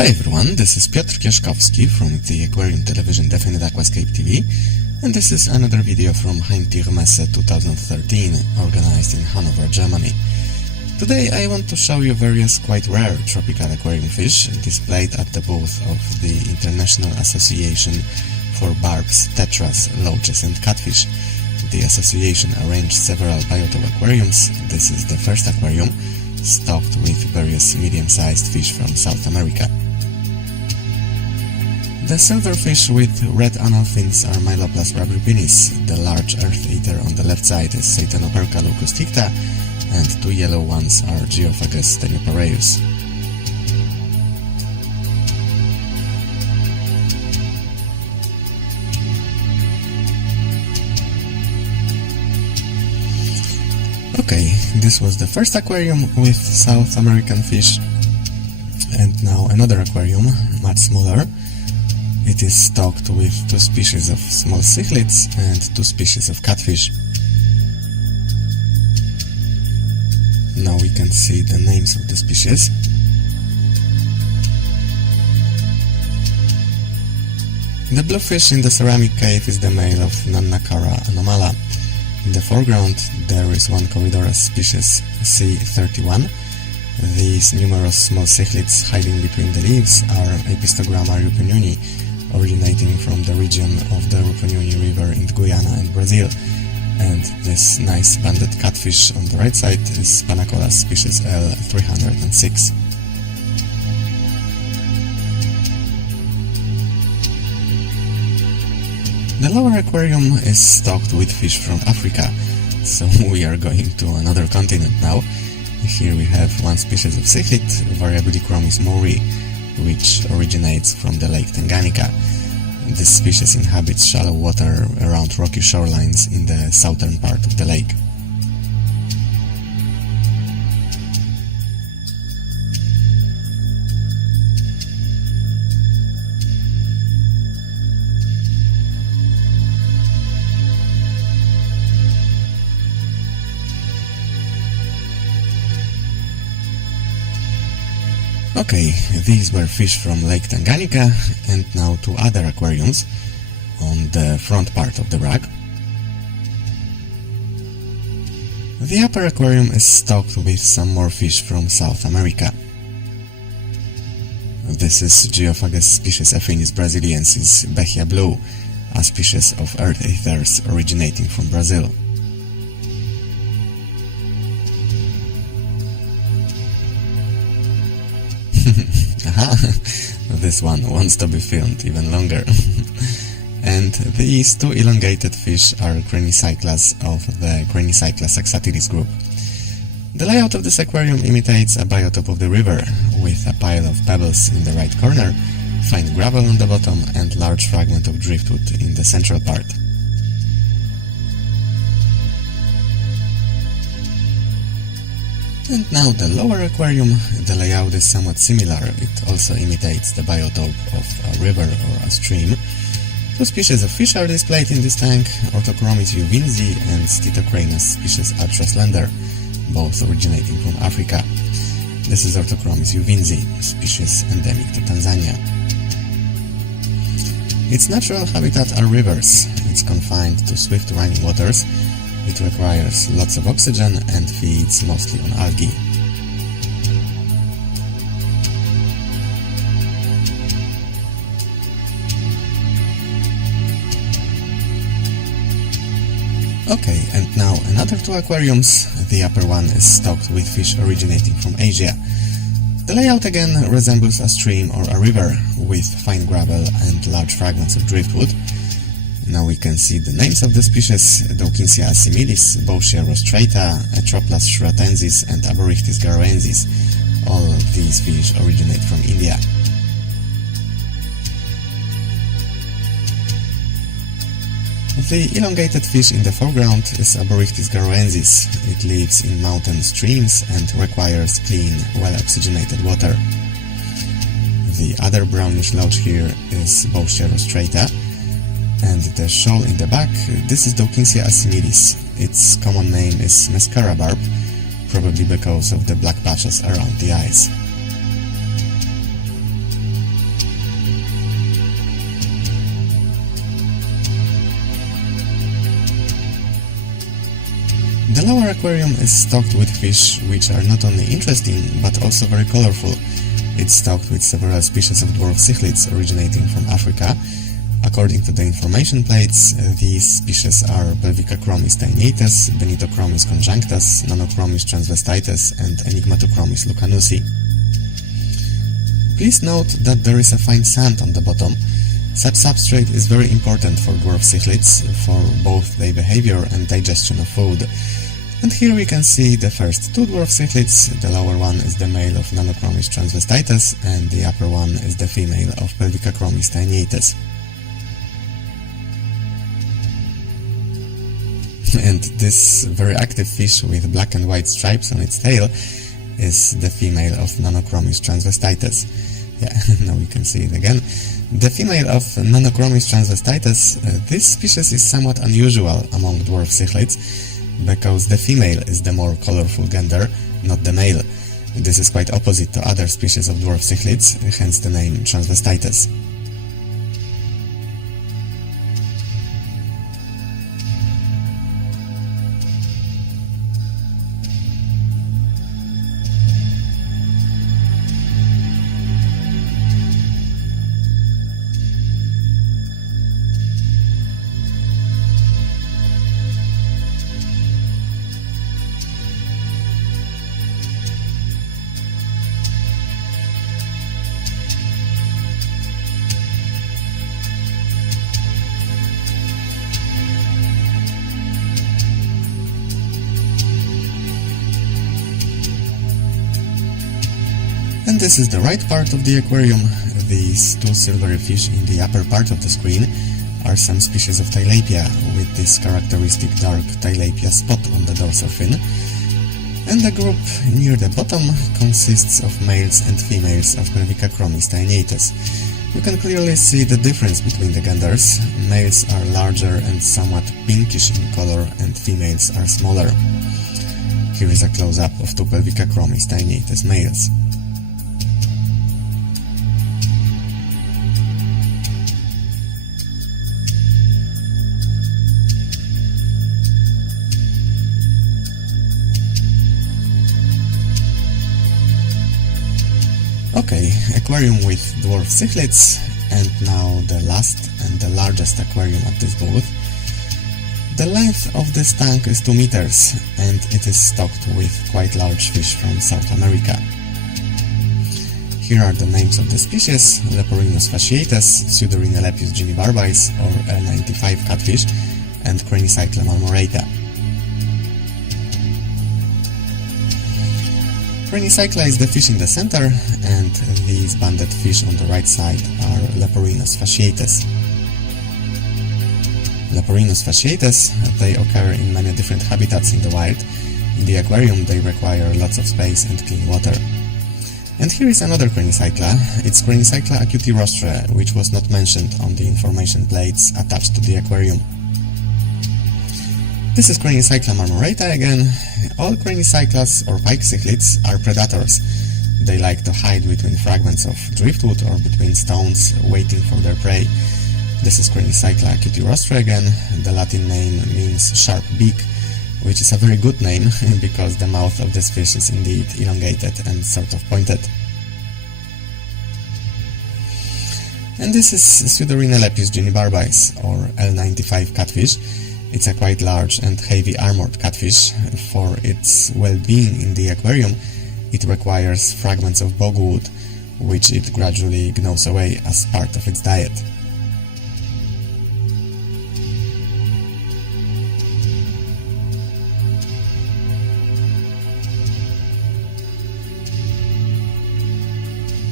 Hi everyone, this is Piotr Kieszkowski from the Aquarium Television Definite Aquascape TV, and this is another video from Heimtiermesse 2013, organized in Hannover, Germany. Today I want to show you various quite rare tropical aquarium fish displayed at the booth of the International Association for Barbs, Tetras, Loaches and Catfish. The association arranged several biotop aquariums. This is the first aquarium, stocked with various medium-sized fish from South America. The silverfish with red anal fins are Myloplus rubripinis. The large earth eater on the left side is Satanoperca leucosticta, and two yellow ones are Geophagus steniopareus. Okay, this was the first aquarium with South American fish, and now another aquarium, much smaller. It is stocked with two species of small cichlids and two species of catfish. Now we can see the names of the species. The blue fish in the ceramic cave is the male of Nannacara anomala. In the foreground there is one Corydoras species C31. These numerous small cichlids hiding between the leaves are Apistogramma rupununi, originating from the region of the Rupununi River in Guyana and Brazil. And this nice banded catfish on the right side is Panacolas species L306. The lower aquarium is stocked with fish from Africa, so we are going to another continent now. Here we have one species of cichlid, Variabilichromis mori, which originates from the Lake Tanganyika. This species inhabits shallow water around rocky shorelines in the southern part of the lake. Okay, these were fish from Lake Tanganyika, and now two other aquariums on the front part of the rack. The upper aquarium is stocked with some more fish from South America. This is Geophagus species Aphanis brasiliensis Behia blue, a species of earth eaters originating from Brazil. Aha, this one wants to be filmed even longer. And these two elongated fish are Cranicyclas of the Cranicyclas saxatilis group. The layout of this aquarium imitates a biotop of the river, with a pile of pebbles in the right corner, fine gravel on the bottom, and large fragment of driftwood in the central part. And now the lower aquarium. The layout is somewhat similar. It also imitates the biotope of a river or a stream. Two species of fish are displayed in this tank, Orthochromis uvinzi and Stitocranus species ultraslender, both originating from Africa. This is Orthochromis uvinzi, species endemic to Tanzania. Its natural habitat are rivers. It's confined to swift running waters. It requires lots of oxygen and feeds mostly on algae. Okay, and now another two aquariums. The upper one is stocked with fish originating from Asia. The layout again resembles a stream or a river, with fine gravel and large fragments of driftwood. Now we can see the names of the species: Daukinsia assimilis, Bauschia rostrata, Atroplas shuratensis and Aborichtis garoensis. All of these fish originate from India. The elongated fish in the foreground is Aborichtis garoensis. It lives in mountain streams and requires clean, well-oxygenated water. The other brownish loach here is Bauschia rostrata. And the shoal in the back, this is Daukinsia assimilis. Its common name is mascara barb, probably because of the black patches around the eyes. lower aquarium is stocked with fish which are not only interesting but also very colorful. It's stocked with several species of dwarf cichlids originating from Africa. According to the information plates, these species are Pelvicochromis taeniatus, Benitochromis conjunctus, Nanochromis transvestitus, and Enigmatochromis lucanusi. Please note that there is a fine sand on the bottom. Such substrate is very important for dwarf cichlids for both their behavior and digestion of food. And here we can see the first two dwarf cichlids. The lower one is the male of Nanochromis transvestitus and the upper one is the female of Pelvicochromis taeniatus. And this very active fish with black and white stripes on its tail is the female of Nanochromis transvestitus. Yeah, now we can see it again. The female of Nanochromis transvestitus, this species is somewhat unusual among dwarf cichlids because the female is the more colorful gender, not the male. This is quite opposite to other species of dwarf cichlids, hence the name transvestitus. And this is the right part of the aquarium. These two silvery fish in the upper part of the screen are some species of tilapia with this characteristic dark tilapia spot on the dorsal fin. And the group near the bottom consists of males and females of Pelvicochromis taeniatus. You can clearly see the difference between the genders. Males are larger and somewhat pinkish in color and females are smaller. Here is a close-up of two Pelvicochromis taeniatus males. Okay, aquarium with dwarf cichlids, and now the last and the largest aquarium at this booth. The length of this tank is 2 meters, and it is stocked with quite large fish from South America. Here are the names of the species: Leporinus fasciatus, Pseudorhinelepius ginibarbis or L95 catfish, and Cranicycla marmorata. Cranicycla is the fish in the center, and these banded fish on the right side are Leporinus fasciatus. Leporinus fasciatus, they occur in many different habitats in the wild. In the aquarium they require lots of space and clean water. And here is another Cranicycla. It's Cranicycla acutirostre, which was not mentioned on the information plates attached to the aquarium. This is Cranicycla marmorata again. All Cranicyclas or pike cichlids are predators. They like to hide between fragments of driftwood or between stones, waiting for their prey. This is Cranicycla acutirostre again. The Latin name means sharp beak, which is a very good name because the mouth of this fish is indeed elongated and sort of pointed. And this is Pseudorhinelepius ginibarbis or L95 catfish. It's a quite large and heavy armored catfish. For its well-being in the aquarium, it requires fragments of bogwood, which it gradually gnaws away as part of its diet.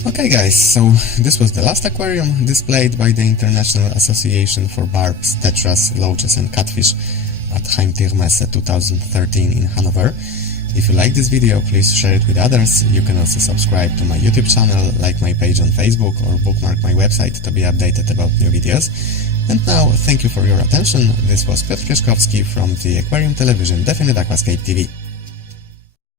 Okay guys, so this was the last aquarium displayed by the International Association for Barbs, Tetras, Loaches and Catfish at Heimtiermesse 2013 in Hannover. If you like this video, please share it with others. You can also subscribe to my YouTube channel, like my page on Facebook or bookmark my website to be updated about new videos. And now, thank you for your attention. This was Piotr Kieszkowski from the Aquarium Television Definite Aquascape TV.